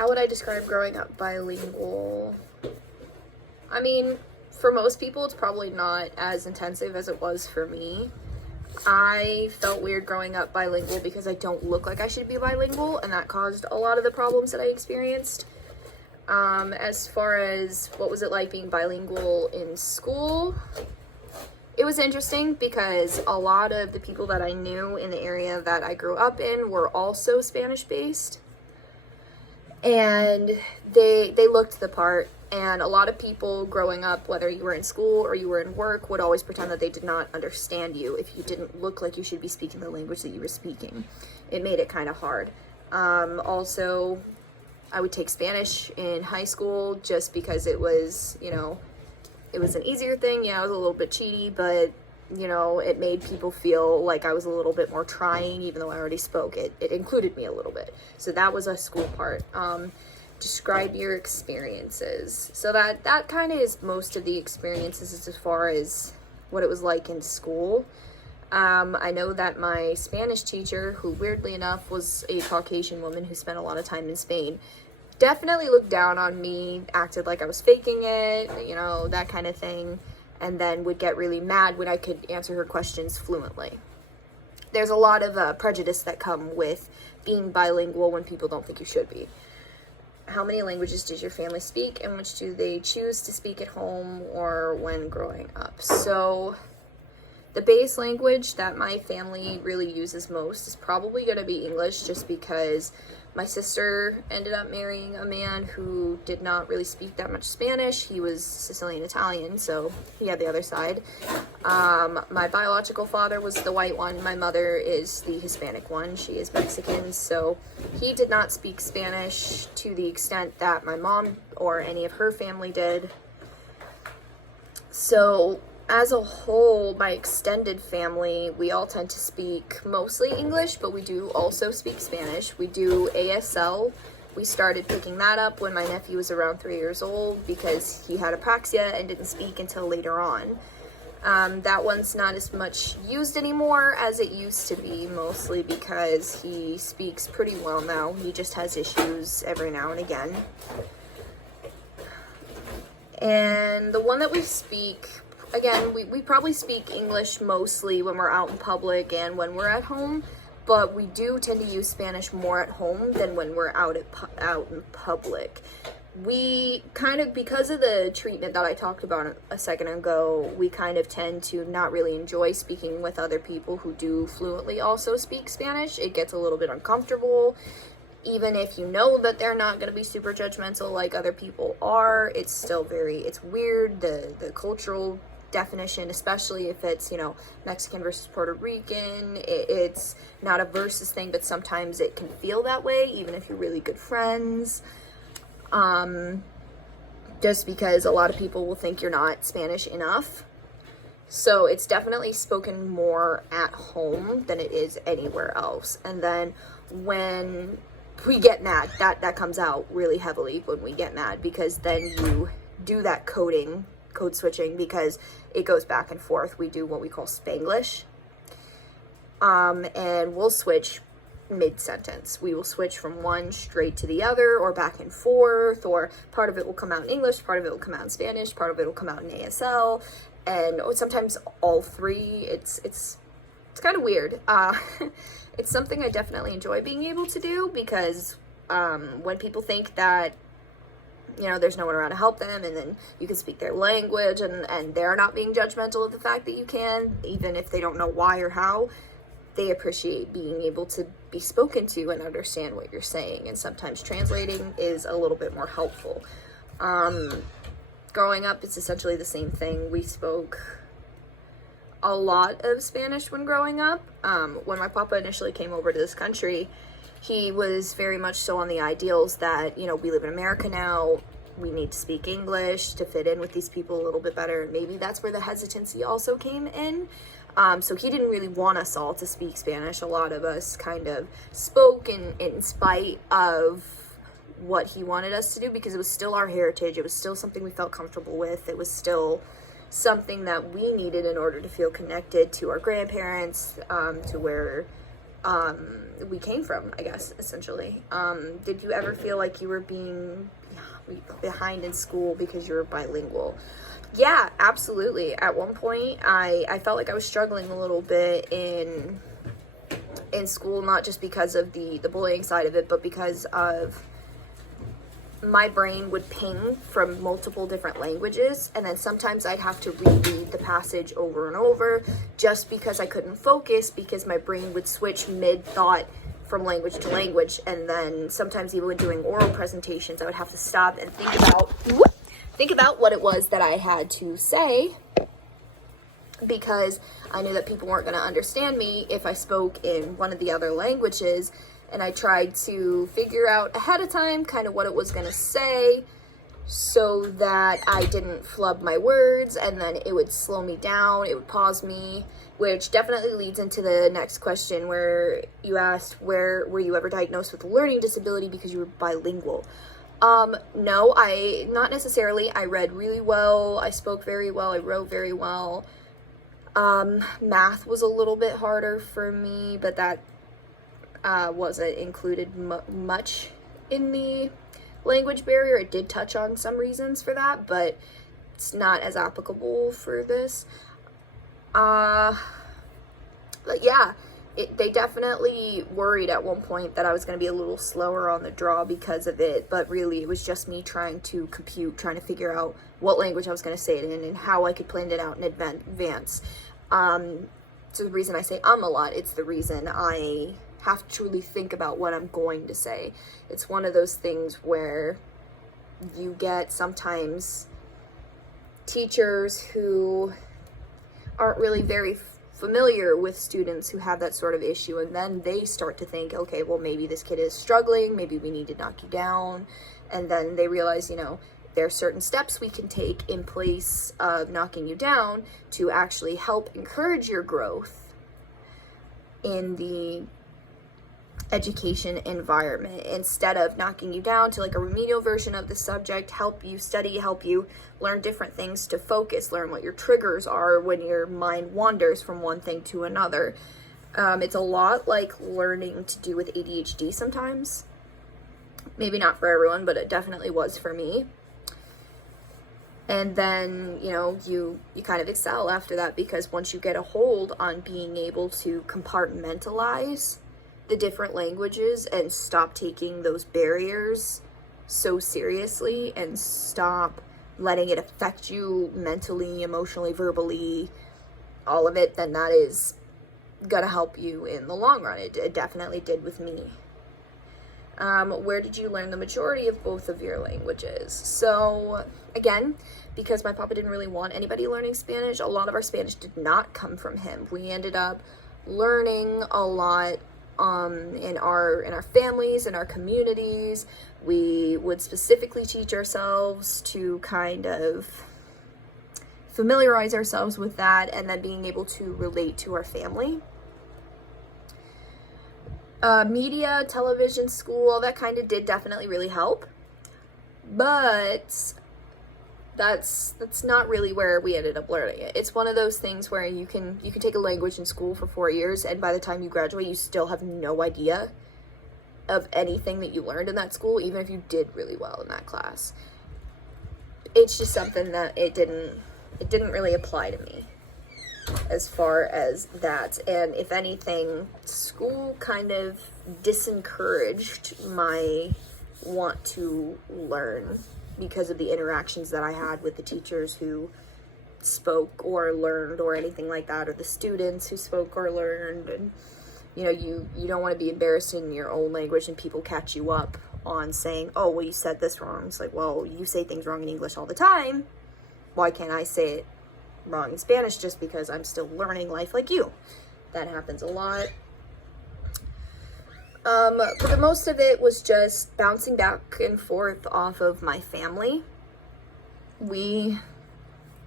How would I describe growing up bilingual? I mean, for most people, it's probably not as intensive as it was for me. I felt weird growing up bilingual because I don't look like I should be bilingual, and that caused a lot of the problems that I experienced. As far as what was it like being bilingual in school, it was interesting because a lot of the people that I knew in the area that I grew up in were also Spanish based, and they looked the part. And a lot of people growing up, whether you were in school or you were in work, would always pretend that they did not understand you if you didn't look like you should be speaking the language that you were speaking. It made it kind of hard. Also, I would take Spanish in high school just because it was, it was an easier thing. Yeah, I was a little bit cheaty, but, it made people feel like I was a little bit more trying, even though I already spoke it. It included me a little bit. So that was a school part. Describe your experiences. So that kind of is most of the experiences as far as what it was like in school. I know that my Spanish teacher, who weirdly enough was a Caucasian woman who spent a lot of time in Spain, definitely looked down on me, acted like I was faking it, that kind of thing, and then would get really mad when I could answer her questions fluently. There's a lot of prejudice that come with being bilingual when people don't think you should be. How many languages does your family speak, and which do they choose to speak at home or when growing up? So the base language that my family really uses most is probably going to be English, just because my sister ended up marrying a man who did not really speak that much Spanish. He was Sicilian Italian, so he had the other side. My biological father was the white one. My mother is the Hispanic one. She is Mexican, so he did not speak Spanish to the extent that my mom or any of her family did. So as a whole, my extended family, we all tend to speak mostly English, but we do also speak Spanish. We do ASL. We started picking that up when my nephew was around 3 years old because he had apraxia and didn't speak until later on. That one's not as much used anymore as it used to be, mostly because he speaks pretty well now. He just has issues every now and again. And the one that we speak, again, we probably speak English mostly when we're out in public and when we're at home, but we do tend to use Spanish more at home than when we're out in public. We kind of, because of the treatment that I talked about a second ago, we kind of tend to not really enjoy speaking with other people who do fluently also speak Spanish. It gets a little bit uncomfortable. Even if you know that they're not going to be super judgmental like other people are, it's still it's weird, the cultural definition, especially if it's, Mexican versus Puerto Rican. It's not a versus thing, but sometimes it can feel that way, even if you're really good friends. Just because a lot of people will think you're not Spanish enough. So it's definitely spoken more at home than it is anywhere else. And then when we get mad, that comes out really heavily when we get mad, because then you do that code switching, because it goes back and forth. We do what we call Spanglish. And we'll switch mid-sentence. We will switch from one straight to the other, or back and forth, or part of it will come out in English, part of it will come out in Spanish, part of it will come out in ASL, and sometimes all three. It's kind of weird. It's something I definitely enjoy being able to do, because when people think that there's no one around to help them, and then you can speak their language, and they're not being judgmental of the fact that you can, even if they don't know why or how, they appreciate being able to be spoken to and understand what you're saying, and sometimes translating is a little bit more helpful. Growing up, it's essentially the same thing. We spoke a lot of Spanish when growing up. When my papa initially came over to this country, he was very much so on the ideals that, we live in America now, we need to speak English to fit in with these people a little bit better. And maybe that's where the hesitancy also came in. So he didn't really want us all to speak Spanish. A lot of us kind of spoke in spite of what he wanted us to do, because it was still our heritage. It was still something we felt comfortable with. It was still something that we needed in order to feel connected to our grandparents, to where we came from, I guess, essentially. Did you ever feel like you were being behind in school because you were bilingual? Yeah, absolutely. At one point, I felt like I was struggling a little bit in school, not just because of the bullying side of it, but because of my brain would ping from multiple different languages, and then sometimes I'd have to reread the passage over and over just because I couldn't focus, because my brain would switch mid-thought from language to language. And then sometimes even when doing oral presentations, I would have to stop and think about what it was that I had to say, because I knew that people weren't going to understand me if I spoke in one of the other languages. And I tried to figure out ahead of time kind of what it was going to say so that I didn't flub my words, and then it would slow me down, it would pause me, which definitely leads into the next question where you asked, where were you ever diagnosed with a learning disability because you were bilingual? No, not necessarily. I read really well, I spoke very well, I wrote very well. Math was a little bit harder for me, but that wasn't included much in the language barrier. It did touch on some reasons for that, but it's not as applicable for this. But yeah, they definitely worried at one point that I was going to be a little slower on the draw because of it, but really it was just me trying to figure out what language I was going to say it in and how I could plan it out in advance. So the reason I say a lot, it's the reason I have to truly think about what I'm going to say. It's one of those things where you get sometimes teachers who aren't really very familiar with students who have that sort of issue, and then they start to think, okay, well, maybe this kid is struggling, maybe we need to knock you down. And then they realize, there are certain steps we can take in place of knocking you down to actually help encourage your growth in the education environment, instead of knocking you down to like a remedial version of the subject, help you study, help you learn different things to focus, learn what your triggers are when your mind wanders from one thing to another. It's a lot like learning to do with ADHD sometimes. Maybe not for everyone, but it definitely was for me. And then, you kind of excel after that, because once you get a hold on being able to compartmentalize the different languages and stop taking those barriers so seriously and stop letting it affect you mentally, emotionally, verbally, all of it, then that is gonna help you in the long run. It definitely did with me. Where did you learn the majority of both of your languages? So again, because my papa didn't really want anybody learning Spanish, a lot of our Spanish did not come from him. We ended up learning a lot in our families, in our communities. We would specifically teach ourselves to kind of familiarize ourselves with that, and then being able to relate to our family. Media, television, school, all that kind of did definitely really help, but that's not really where we ended up learning it. It's one of those things where you can take a language in school for 4 years, and by the time you graduate, you still have no idea of anything that you learned in that school, even if you did really well in that class. It's just something that it didn't really apply to me as far as that. And if anything, school kind of disencouraged my want to learn, because of the interactions that I had with the teachers who spoke or learned or anything like that, or the students who spoke or learned. And you don't want to be embarrassed in your own language and people catch you up on saying, oh, well, you said this wrong. It's like, well, you say things wrong in English all the time. Why can't I say it wrong in Spanish just because I'm still learning life like you? That happens a lot. But the most of it was just bouncing back and forth off of my family. We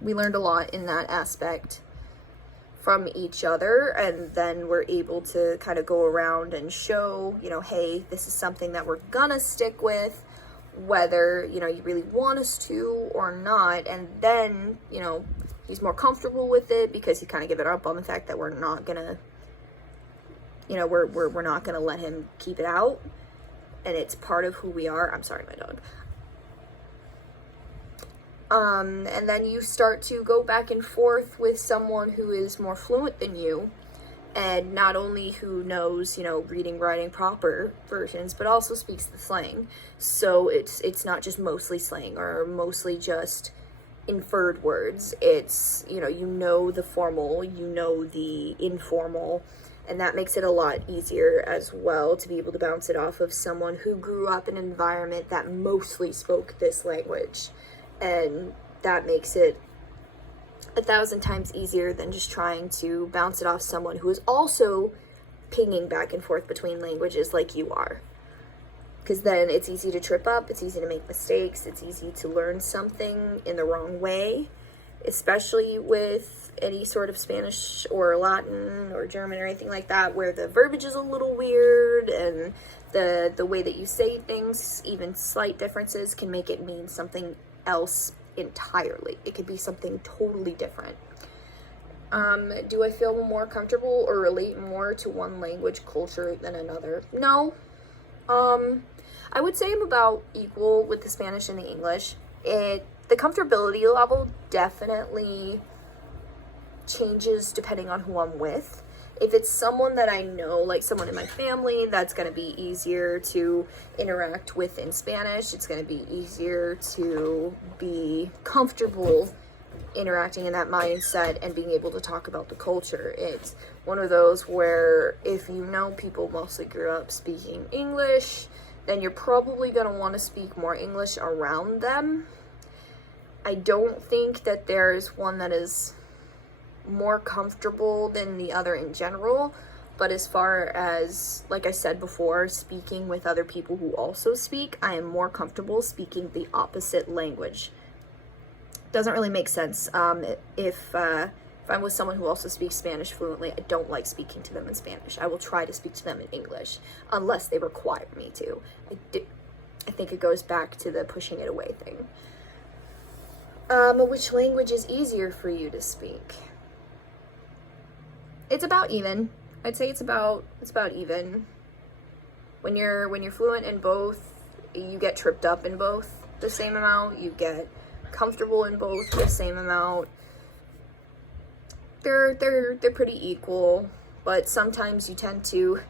learned a lot in that aspect from each other, and then we're able to kind of go around and show, hey, this is something that we're gonna stick with, whether, you really want us to or not. And then, he's more comfortable with it because he kind of gave it up on the fact that we're not gonna You know, we're not going to let him keep it out, and it's part of who we are. I'm sorry, my dog. And then you start to go back and forth with someone who is more fluent than you, and not only who knows, you know, reading, writing, proper versions, but also speaks the slang. So it's not just mostly slang or mostly just inferred words. It's, you know the formal, you know the informal, and that makes it a lot easier as well to be able to bounce it off of someone who grew up in an environment that mostly spoke this language. And that makes it 1,000 times easier than just trying to bounce it off someone who is also pinging back and forth between languages like you are. Because then it's easy to trip up, it's easy to make mistakes, it's easy to learn something in the wrong way, especially with any sort of Spanish or Latin or German or anything like that, where the verbiage is a little weird and the way that you say things, even slight differences, can make it mean something else entirely. It could be something totally different. Do I feel more comfortable or relate more to one language culture than another? No. I would say I'm about equal with the Spanish and the English. The comfortability level definitely changes depending on who I'm with. If it's someone that I know, like someone in my family, that's going to be easier to interact with in Spanish. It's going to be easier to be comfortable interacting in that mindset and being able to talk about the culture. It's one of those where if you know people mostly grew up speaking English, then you're probably going to want to speak more English around them. I don't think that there's one that is more comfortable than the other in general, but as far as, like I said before, speaking with other people who also speak, I am more comfortable speaking the opposite language. Doesn't really make sense. If I'm with someone who also speaks Spanish fluently, I don't like speaking to them in Spanish. I will try to speak to them in English unless they require me to. I think it goes back to the pushing it away thing. Which language is easier for you to speak? It's about even. I'd say it's about even. When you're fluent in both, you get tripped up in both the same amount. You get comfortable in both the same amount. They're pretty equal, but sometimes you tend to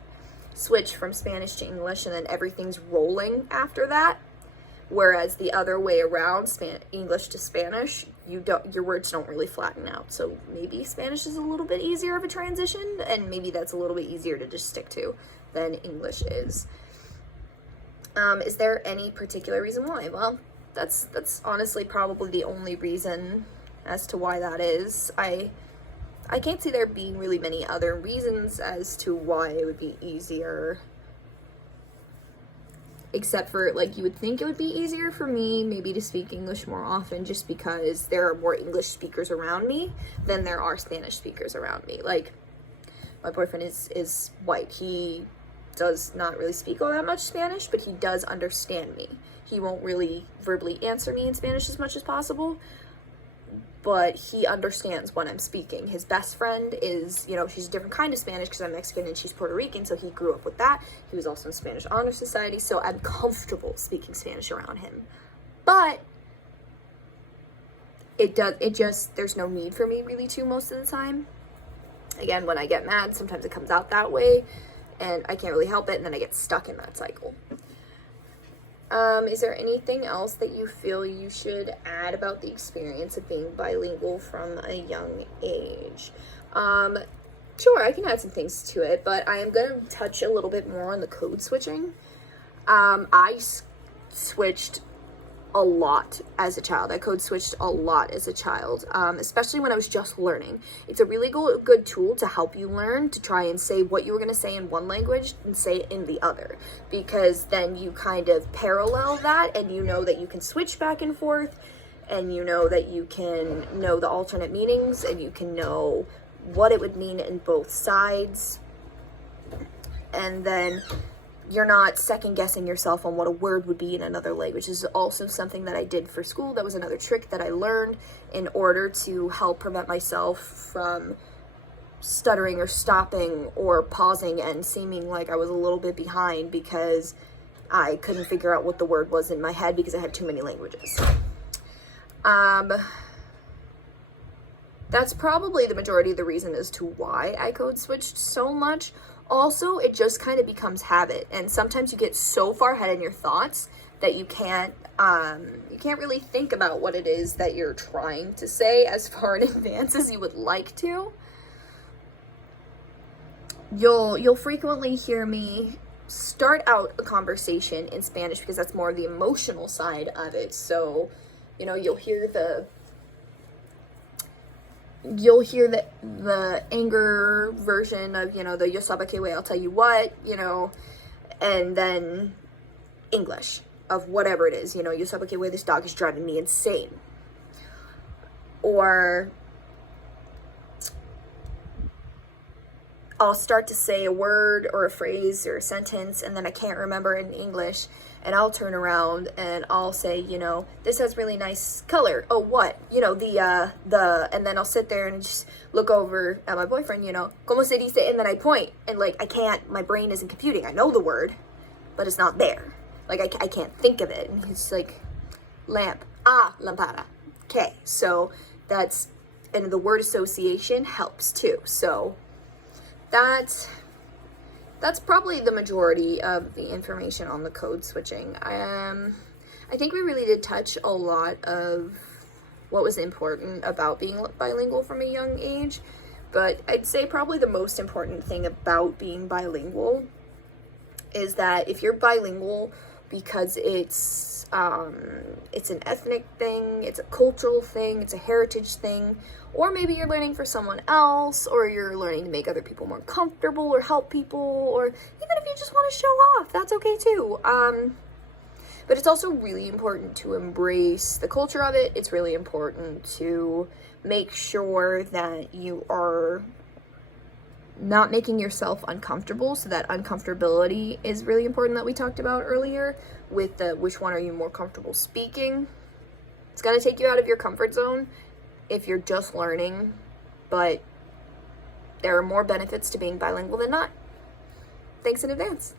switch from Spanish to English and then everything's rolling after that. Whereas the other way around, English to Spanish, your words don't really flatten out. So maybe Spanish is a little bit easier of a transition, and maybe that's a little bit easier to just stick to than English is. Is there any particular reason why? Well, that's honestly probably the only reason as to why that is. I can't see there being really many other reasons as to why it would be easier. Except for, like, you would think it would be easier for me maybe to speak English more often just because there are more English speakers around me than there are Spanish speakers around me. Like, my boyfriend is white. He does not really speak all that much Spanish, but he does understand me. He won't really verbally answer me in Spanish as much as possible, but he understands when I'm speaking. His best friend is, she's a different kind of Spanish because I'm Mexican and she's Puerto Rican, so he grew up with that. He was also in Spanish Honor Society, so I'm comfortable speaking Spanish around him. But there's no need for me really to most of the time. Again, when I get mad, sometimes it comes out that way, and I can't really help it, and then I get stuck in that cycle. Is there anything else that you feel you should add about the experience of being bilingual from a young age? Sure, I can add some things to it, but I am going to touch a little bit more on the code switching. I switched a lot as a child. I code switched a lot as a child, especially when I was just learning. It's a really good tool to help you learn, to try and say what you were going to say in one language and say it in the other, because then you kind of parallel that and you know that you can switch back and forth, and you know that you can know the alternate meanings, and you can know what it would mean in both sides, and then you're not second guessing yourself on what a word would be in another language. This is also something that I did for school. That was another trick that I learned in order to help prevent myself from stuttering or stopping or pausing and seeming like I was a little bit behind because I couldn't figure out what the word was in my head because I had too many languages. That's probably the majority of the reason as to why I code switched so much. Also, it just kind of becomes habit, and sometimes you get so far ahead in your thoughts that you can't really think about what it is that you're trying to say as far in advance as you would like to. You'll frequently hear me start out a conversation in Spanish because that's more the emotional side of it. So, you'll hear the anger version of, the yo sabe que way, I'll tell you what, and then English of whatever it is, yo sabe que way, this dog is driving me insane. Or I'll start to say a word or a phrase or a sentence and then I can't remember it in English, and I'll turn around and I'll say, this has really nice color. Oh, what? And then I'll sit there and just look over at my boyfriend, como se dice, and then I point, and I can't, my brain isn't computing. I know the word, but it's not there. I can't think of it. And he's like, lamp, lampada. Okay, so and the word association helps too. So that's probably the majority of the information on the code switching. I think we really did touch a lot of what was important about being bilingual from a young age, but I'd say probably the most important thing about being bilingual is that if you're bilingual because it's an ethnic thing, it's a cultural thing, it's a heritage thing, or maybe you're learning for someone else, or you're learning to make other people more comfortable or help people, or even if you just want to show off, that's okay too. But it's also really important to embrace the culture of it. It's really important to make sure that you are not making yourself uncomfortable. So that uncomfortability is really important that we talked about earlier with the which one are you more comfortable speaking. It's going to take you out of your comfort zone if you're just learning, but there are more benefits to being bilingual than not. Thanks in advance.